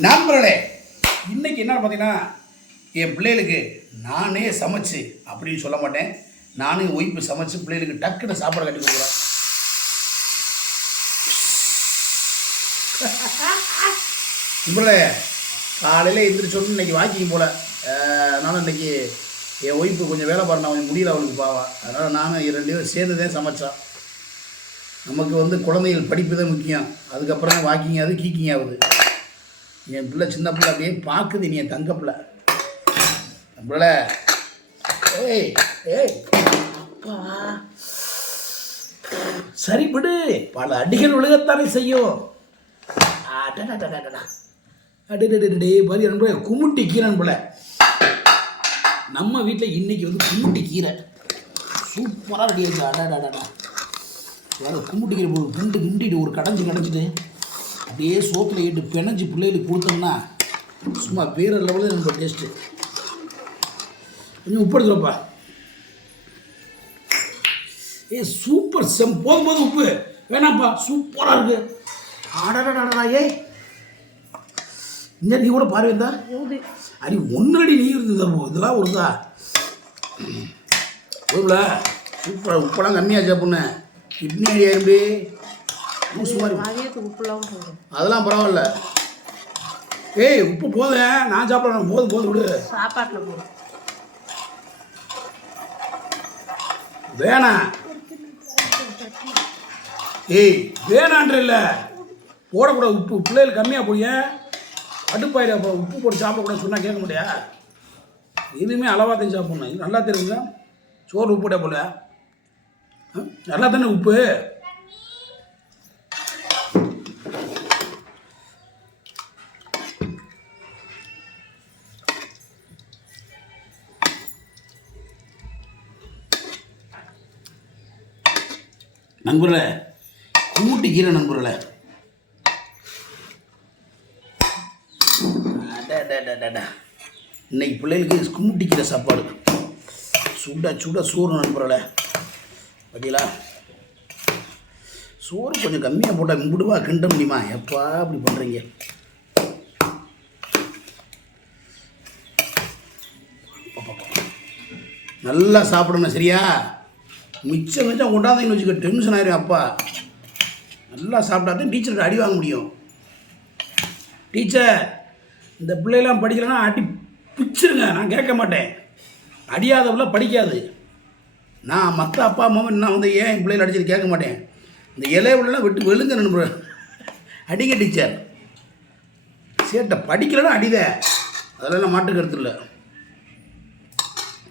நண்பர்களே, இன்னைக்கு என்ன பார்த்தீங்கன்னா, என் பிள்ளைகளுக்கு நானே சமைச்சு அப்படின்னு சொல்ல மாட்டேன், நானே ஒய்ஃபு சமைச்சு பிள்ளைகளுக்கு டக்குன்னு சாப்பாடு கட்டி கொடுக்குறேன். நண்பர்களே, காலையில் எழுந்திரிச்சோன்னு இன்னைக்கு வாக்கிங் போல, அதனால் இன்னைக்கு என் ஒய்ஃபு கொஞ்சம் வேலை பாருங்க, கொஞ்சம் முடியல அவளுக்கு பாவா. அதனால் நானும் 2 பேரும் சேர்ந்து தான் சமைச்சோம். நமக்கு வந்து குழந்தைகள் படிப்பு தான் முக்கியம், அதுக்கப்புறம் வாக்கிங் ஆகுது, கீக்கிங் ஆகுது. என் பிள்ளை சின்ன பிள்ளை அப்படியே பார்க்குது, நீ என் தங்க பிள்ளை. பிள்ளை ஏய் ஏய் அப்பா சரி விடு, பல அடிகள் விழுகத்தானே செய்யும். அடே பாதி நண்பர்களே, குமுட்டி கீரை நண்பர்களே, நம்ம வீட்டில் இன்னைக்கு வந்து குமுட்டி கீரை சூப்பராக ரெடி ஆச்சு. அடாடாடா வேறு குமுட்டி கீரை கிண்டிட்டு ஒரு கடைஞ்சிட்டு அப்படியே சோத்தில் ஏட்டு பிணைஞ்சி பிள்ளைகளுக்கு கொடுத்தோம்னா சும்மா வேறு லெவலில் நம்ம டேஸ்ட்டு. கொஞ்சம் உப்பு எடுத்துருப்பா. சூப்பர் போதும் உப்பு வேணாம்ப்பா, சூப்பராக இருக்கு. ஆடாடாடா ஏய் இந்த நீ கூட பார்வையா அடி ஒன்னடி நீ இருந்தது இதெல்லாம் ஒருதா ஒருல சூப்பராக. உப்பெல்லாம் கம்மியாக சாப்பிட்ணு, கிட்னி அடி ஆயிருந்து அதெல்லாம் பரவாயில்ல. ஏய் உப்பு போதும், நான் சாப்பிட்றேன். போதும் விடு, சாப்பாட்டில் போதும் வேணாம். ஏய் வேணான்ற இல்லை, போடக்கூடாது உப்பு. பிள்ளைகள் கம்மியாக போய் அடுப்பாயிரம் அப்புறம் உப்பு போட்டு சாப்பிடக்கூடாது சொன்னால் கேட்க முடியா? எதுவுமே அளவாக தான் சாப்பிட்ணும். இது நல்லா தெரியுங்க. சோறு உப்பு போட்டா போல நல்லா தானே உப்பு. நண்பர்களே, குமுட்டி கீரை நண்பர்களே, இன்னைக்கு பிள்ளைகளுக்கு குமுட்டி கீரை சாப்பாடு சுட சோறு நண்பர்களே. பார்த்தீங்களா, சோறு கொஞ்சம் கம்மியாக போட்டால் முடுவா கிண்ட முடியுமா? எப்பா அப்படி பண்ணுறீங்க? நல்லா சாப்பிடணும் சரியா? மிச்சம் கொண்டாந்தீங்கன்னு வச்சுக்க டென்ஷன் ஆயிரும். அப்பா நல்லா சாப்பிட்டா தான் டீச்சர்கிட்ட அடி வாங்க முடியும். டீச்சர் இந்த பிள்ளைலாம் படிக்கலைன்னா அடி பிச்சிருங்க, நான் கேட்க மாட்டேன். அடியாதவள படிக்காது. நான் மற்ற அப்பா அம்மா நான் வந்து ஏன் என் பிள்ளைகள் அடிச்சது கேட்க மாட்டேன். இந்த இலையெல்லாம் விட்டு வெளுங்க நண்பர், அடிங்க டீச்சர். சேட்டை படிக்கலைன்னா அடிதேன், அதெல்லாம் மாட்டு கருத்து இல்லை.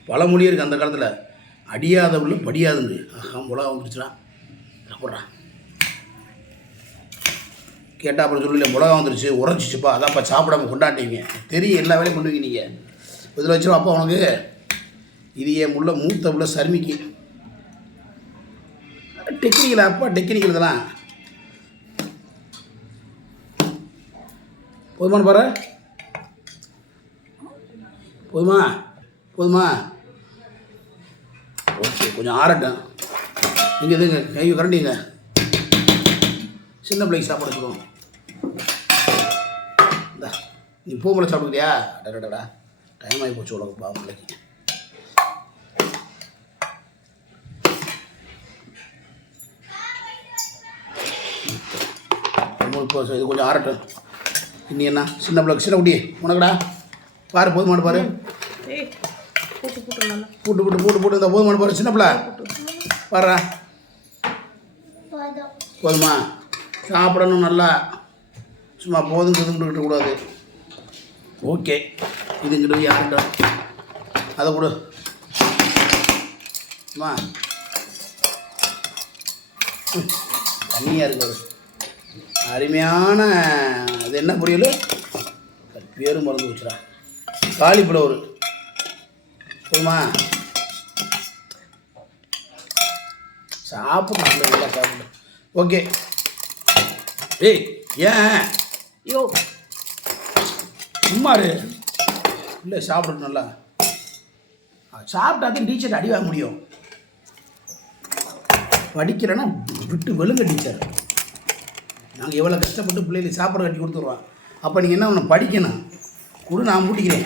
பழமொழியே இருக்குது அந்த காலத்தில், அடியாதவள படியாதுங்க. ஆஹா மிளகா வந்துருச்சுடா போடுறான் கேட்டால் அப்புறம் சொல்லல, மிளகா வந்துருச்சு உரைச்சிச்சுப்பா, அதான்ப்பா சாப்பிடாம கொண்டாட்டிங்க. தெரியும் எல்லா வேலையும் பண்ணுவீங்க நீங்கள். இதில் வச்சிடும் அப்பா உனக்கு. இது என் முள்ள மூத்த உள்ள சர்மிக்கு டெக்னிக்கல் அப்பா, டெக்னிக்கல் இதெல்லாம் போதுமானு பாரு. போதுமா ஓகே, கொஞ்சம் ஆறட்டும். நீங்கள் இதுங்க கையை கரண்டிங்க, சின்ன பிள்ளைக்கு சாப்பாடு வச்சுக்கோங்க. நீ பூமலை சாப்பிடுக்கிறியா? டடடா டைம் ஆகி போச்சு உலகம் பாவம் பிள்ளைக்கு. இப்போ இது கொஞ்சம் ஆறட்டும். இன்னி என்ன சின்ன பிள்ளைக்கு சின்ன குட்டி உனக்குடா பாரு, போதுமானு பாரு. போட்டு இந்த போதுமானு பாரு. சின்ன பிள்ளை பாடுறா, போதுமா? சாப்பிடணும் நல்லா, சும்மா போதும் இதுங்கிட்டு கூடாது. ஓகே, இதுங்கிட்ட யாருண்டா அதை கொடு அம்மா. தண்ணியாக இருக்குது, அருமையான. அது என்ன பொரியல்? பேரும் மறந்து வச்சுடா, காலிஃப்ளவர். போதுமா? சாப்பிடு நல்லா சாப்பிடு. ஓகே. ஏய் ஏன் யோ சும்மாரு இல்லை, சாப்பிடணும் நல்லா. சாப்பிட்டாதான் டீச்சர் அடி வாங்க முடியும். படிக்கிறேன்னா விட்டு வெளுங்க டீச்சர். நாங்கள் எவ்வளோ கஷ்டப்பட்டு பிள்ளைகளுக்கு சாப்பாடு கட்டி கொடுத்துருவோம். அப்போ நீங்கள் என்ன ஒன்று படிக்கணும் கூட நான் மூட்டிக்கிறேன்.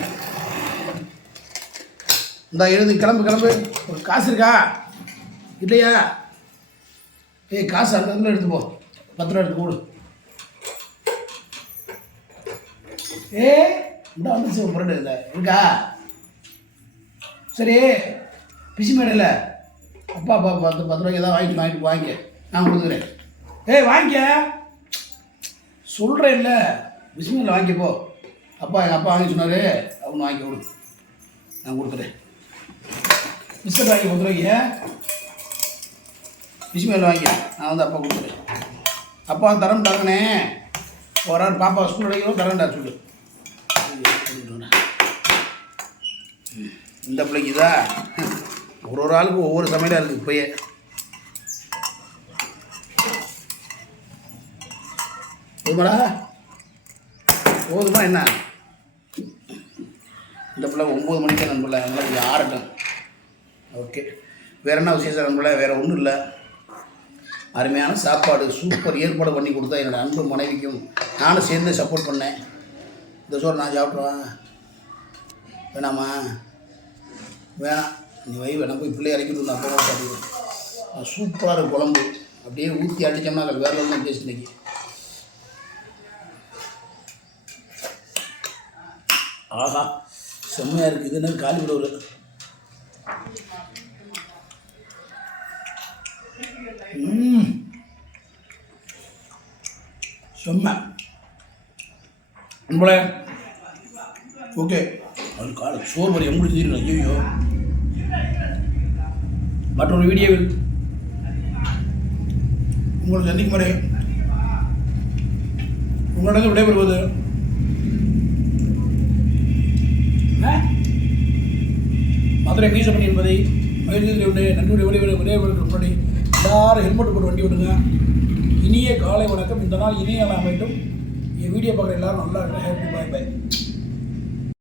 இந்த எழுந்து கிளம்பு. ஒரு காசு இருக்கா இல்லையா? ஏய் காசு அந்த இடத்துல எடுத்து போ, 10 ரூபா எடுத்து கொடு. இந்த வந்துச்சு புரண்டு இல்லை இருக்கா? சரி பிசி மேடையில் அப்பா 10 ரூபாய்க்கு ஏதாவது வாங்கிக்க நான் கொடுத்துக்கிறேன். வாங்கிக்க சொல்கிறேன் இல்லை, பிஸ்மில்ல வாங்கிப்போ. எங்கள் அப்பா வாங்கி சொன்னார், அவங்க வாங்கி கொடு, நான் கொடுத்துறேன். பிஸ்கட் வாங்கி 10 ரூபாய்க்கு பிஸ்மில்ல வாங்கி நான் வந்து அப்பா கொடுத்துறேன். அப்பா தரம்ட்டாங்கண்ணே, ஒரு ஆள் பாப்பா ஸ்கூல் அடைக்கிறோம் தரேன்டா சொல்லு. இந்த பிள்ளைக்கு தான் ஒரு ஆளுக்கு ஒவ்வொரு சமையலாக இருக்குது. இப்போயே போதுமா என்ன? இந்த பிள்ளை 9 மணிக்கு நண்பல, அதனால் கொஞ்சம் ஆறட்டும். ஓகே, வேறு என்ன விசேஷம் நண்பல? வேறு ஒன்றும் இல்லை. அருமையான சாப்பாடு சூப்பர் ஏற்பாடு பண்ணி கொடுத்தா என்னோடய அன்பு மனைவிக்கும் நானும் சேர்ந்து சப்போர்ட் பண்ணேன். இந்த சோறு நான் சாப்பிட்ருவேன், வேணாமா? வேணாம், நீ வேணாம், போய் பிள்ளைய இறக்கிட்டு வந்து அப்பா சாப்பிடுவேன். சூப்பராக இருக்கும் குழம்பு, அப்படியே ஊற்றி அடித்தோம்னா அது வேறு ஒன்றும் டேஸ்ட் இன்னைக்கு. ஆஹா செம்மையாக இருக்குது. இது என்ன காலி விட செம்ம நம்மளே. ஓகே, அது காலை சோறு வரி எப்படி தீரணும். ஐயோ, மற்றொரு வீடியோவில் உங்களை சந்திக்கும் வரை உங்களிடம் விடைபெறுவது மதுரை மீசமணி என்பதை மகிழ்ச்சியில் உண்டு. நன்றி விடைபெறுவதற்கு முன்னாடி எல்லாரும் ஹெல்மெட் போட்டு வண்டி விடுங்க. இனிய காலை வணக்கம். இந்த நாள் இனிய நாள் அமைட்டும். என் வீடியோ பார்க்குற எல்லாரும் நல்லா இருக்கேன். ஹேப்பி பாய்.